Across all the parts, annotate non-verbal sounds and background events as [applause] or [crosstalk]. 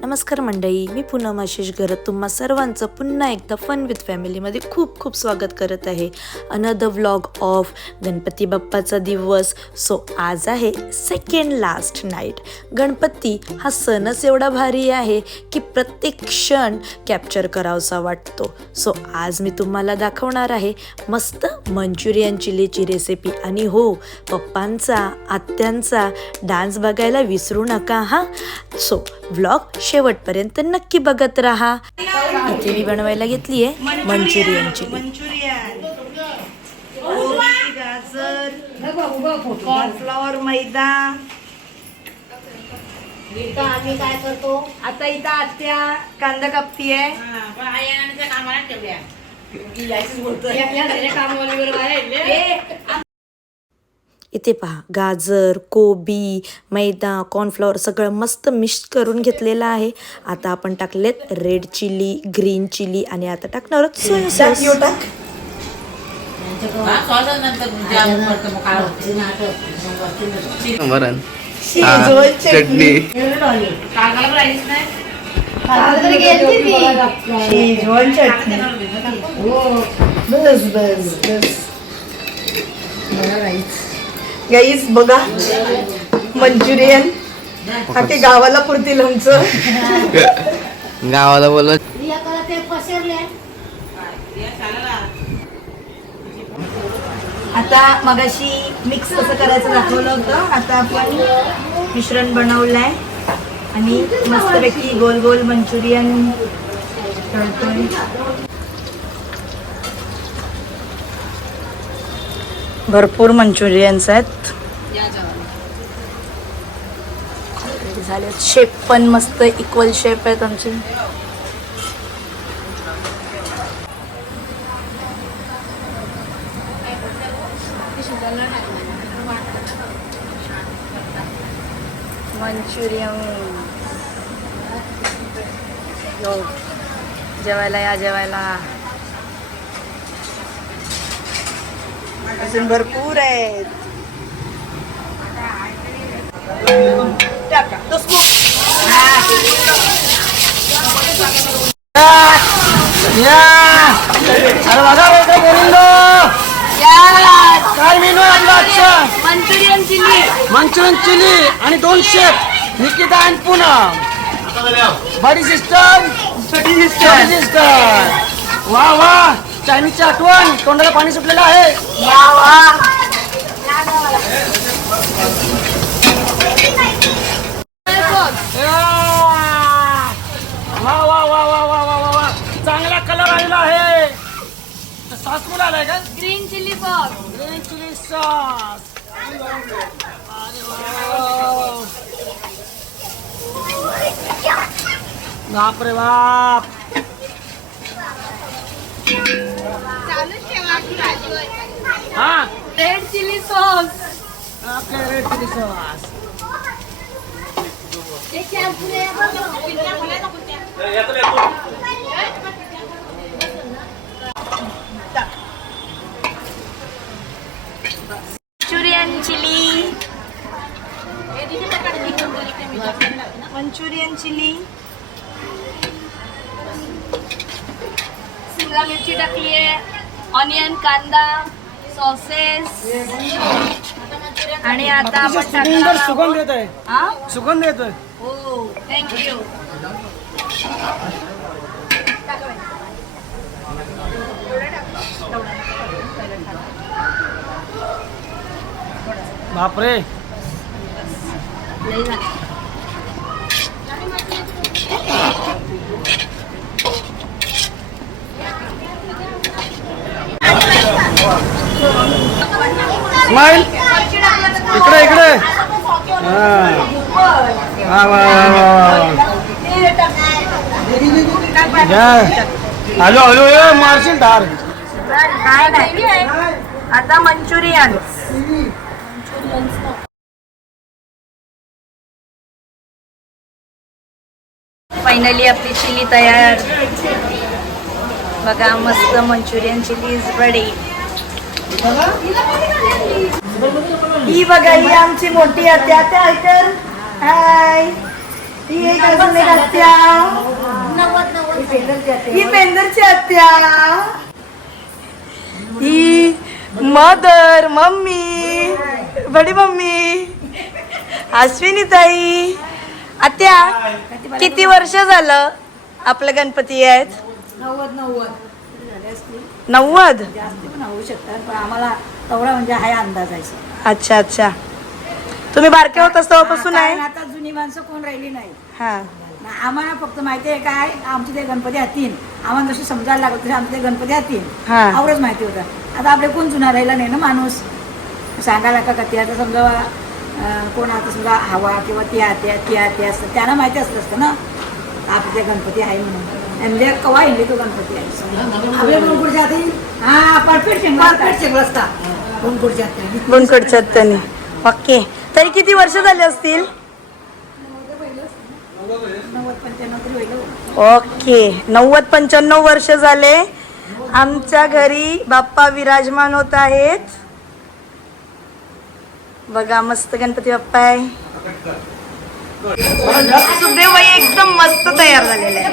नमस्कार मंडळी मी पूनम आशिष घरत. तुम्हा सर्वांचं पुन्हा एकदा फन विथ फॅमिलीमध्ये खूप खूप स्वागत करत आहे. अनदर व्लॉग ऑफ गणपती बाप्पाचा दिवस. सो आज आहे सेकंड लास्ट नाईट गणपती हा सणच एवढा भारी आहे की प्रत्येक क्षण कॅप्चर करावासा वाटतो. सो आज मी तुम्हाला दाखवणार आहे मस्त मंचुरियन चिलीची रेसिपी आणि हो पप्पांचा आत्यांचा डान्स बघायला विसरू नका हा? सो व्लॉग शेवटपर्यंत नक्की बघत राहा. इथे मी बनवायला घेतली आहे मंचुरियन चिली. मंचुरियन कोबी गाजर कॉर्नफ्लॉवर मैदा. इथं आम्ही काय करतो? आता इथं आत्या कांदा कापतीये. इथे पहा गाजर कोबी मैदा कॉर्नफ्लॉवर सगळं मस्त मिक्स करून घेतलेलं आहे. आता आपण टाकलेत रेड चिली ग्रीन चिली आणि आता टाकणार आहोत सोया सॉस टाक वरण. शेजवान चटणी शेजवान चटणी बस बस बस. गाईस बघा. मंचुरियन हा ते गावाला पुरतील आमचं. गावाला बोलत ते पसरले. आता मगाशी मिक्स कसं करायचं दाखवलं होतं. आता आपण मिश्रण बनवलंय. आणि मस्तपैकी गोल गोल मंचुरियन तळतोय. भरपूर मंचुरियन्स आहेत. झाले शेप पण मस्त इक्वल शेप आहेत आमचे. मंचुरियन. जेवायला या जेवायला. अजून भरपूर आहेत टाका. तो scoop. Manchurian chilli Manchurian chilli आणि दोन शेफ निकिता आणि पूनम बडी सिस्टर छोटी सिस्टर वा वा. चायनीजची आठवण तोंडाला पाणी सुटलेलं आहे. वा वा वा वा वा वा वा वा. चांगला कलर आलेला आहे. सॉस कुठं आलाय का? Green chilli sauce green chilli sauce बाप रे बाप. हा रेड चिली सॉस आपल्या red chilli sauce Manchurian chilli Manchurian chilli Shimla मिरची टाकली आहे. ऑनियन कांदा सॉसेस आणि आता आपण टाकणार सुगंध आहोत. येत आहे. हा? सुगंध येतोय हो थँक्यू बापरे. स्माइल इकडे इकडे. हा. हॅलो हॅलो ए मारशील धार. आता मंचुरियन फायनली आपली चिली तयार. बघा मस्त मंचुरियन चिली इज रेडी ही बघा ही आमची मोठी आत्या. त्या ऐकर हाय. ही एक अजून एक आत्या. ही पेंदरची आत्या. ही मदर मम्मी बडी मम्मी अश्विनी ताई आत्या किती वर्ष झालं आपलं गणपती आहेत नव्वद नव्वद. नव्वद? जास्त पण होऊ शकतात पण आम्हाला तेवढा म्हणजे हाय अंदाज आहे अच्छा अच्छा. तुम्ही बारके होत तेव्हापासून आहे? कारण आता जुनी माणसं कोण राहिली नाही. हा. ना आम्हाला फक्त माहिती आहे काय आमचे ते गणपती हातीन आम्हाला जशी समजायला लागत तसे आमचे ते गणपती हातीन हा. आवडच माहिती होतं. आता आपले कोण जुना राहिला नाही ना माणूस? सांगायला का कधी? आता समजा अं, कोण आता समजा हवा किंवा ती आत्या ती आत्या असतं त्यांना माहिती असलं असतं ना आपले ते गणपती आहे म्हणून. म्हणजे कवा येईल तो गणपती आहे आपल्या कोणकडच्या हाती हा परफेक्ट परफेक्ट शेंगल असता कोणकडच्या हाती बुनकडच्या त्यांनी ओके तरी किती वर्ष झाले असतील. ओके नव्वद पंच्याण्णव वर्ष झाले. आमच्या घरी बाप्पा विराजमान होत आहेत. बघा मस्त गणपती बाप्पा आहे. सुखदेव बाई एकदम मस्त तयार झालेले आहे.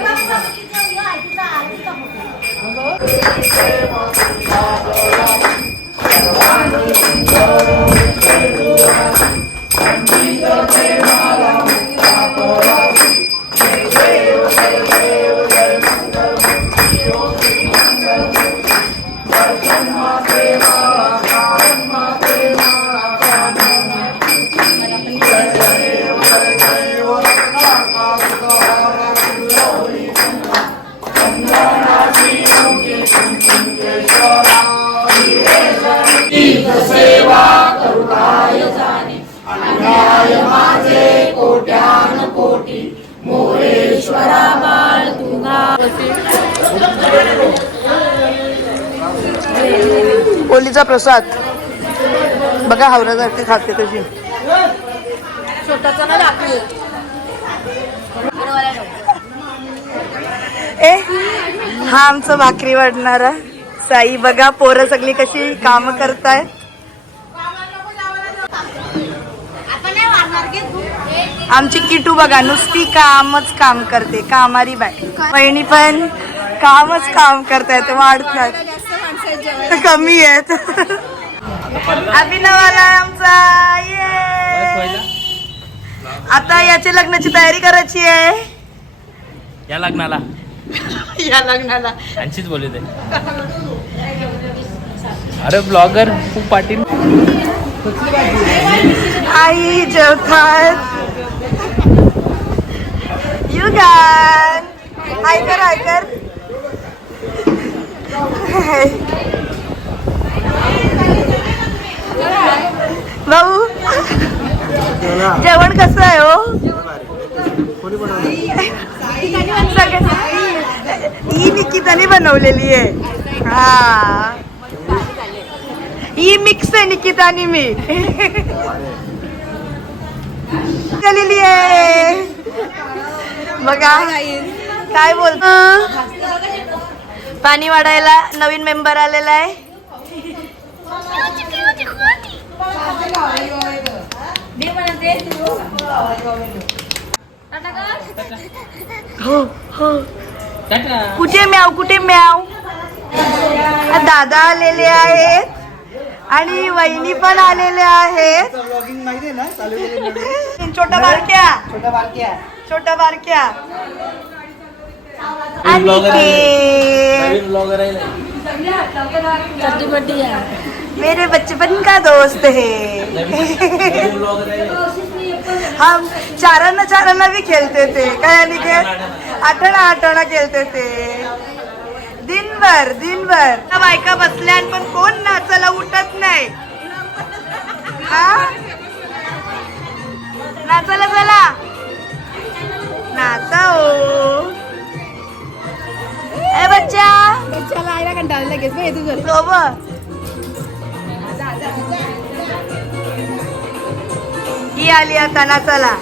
प्रसाद. बघा हावरासारखी खाते कशी. ए हा आमचं भाकरी वाढणारा साई बघा पोरं सगळी कशी काम करताय. आमची किटू बघा नुसती कामच काम करते. कामारी बाई. बहिणी पण कामच काम करतायत वाढतात. कमी आहेत. अभिनव आला आमचा. ये आता याची लग्नाची तयारी करायची आहे. या लग्नाला. [laughs] या लग्नाला. त्यांचीच बोलू दे. अरे ब्लॉगर खूप पाटील आई जेवतात युगान ऐकर ऐकर [laughs] भाऊ जेवण कसं आहे हो? ही निकिताने बनवलेली आहे. हा. ही मिक्स आहे निकिताने मी. केलेली आहे. बघा काय बोलतो? पाणी वाढायला नवीन मेंबर आलेला आहे. हो हो. कुठे म्याव कुठे म्याव? दादा आलेले आहेत आणि वहिनी पण आलेले आहेत. छोटा बारक्या. छोटा बारक्या. आणि मेरे बचपन का दोस्त है। हम चारांना चारांना भी खेळते ते काय आणि खेळ आठवणा आठवणा खेळते ते दिनभर दिनभर। त्या बायका बसल्या आणि पण कोण नाचायला उठत नाही. हा? नाचायला चला नाचा हो सोबत ही आली आता नाचाला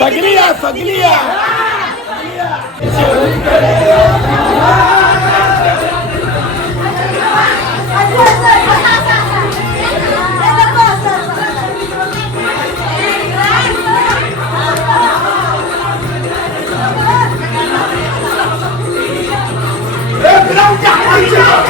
सगळी या सगळी या फेऱ्यांचं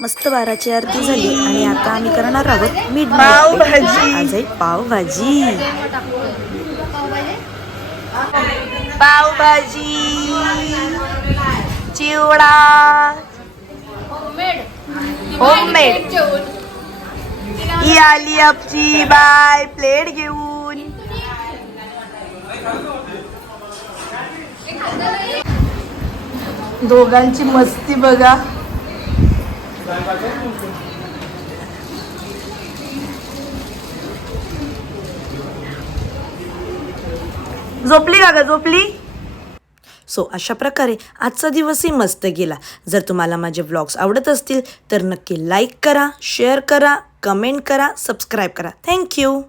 मस्त बाराची आरती झाली आणि आता आम्ही करणार आहोत मीठ पावभाजी. आज आहे पावभाजी. पावभाजी. चिवडा. होममेड ही आली आपची बाय. प्लेट घेऊन. दोघांची मस्ती बघा. झोपली का ग? झोपली? सो अशा प्रकारे आजचा दिवसही मस्त गेला. जर तुम्हाला माझे ब्लॉग्स आवडत असतील तर नक्की लाईक करा शेअर करा कमेंट करा सबस्क्राईब करा. थँक्यू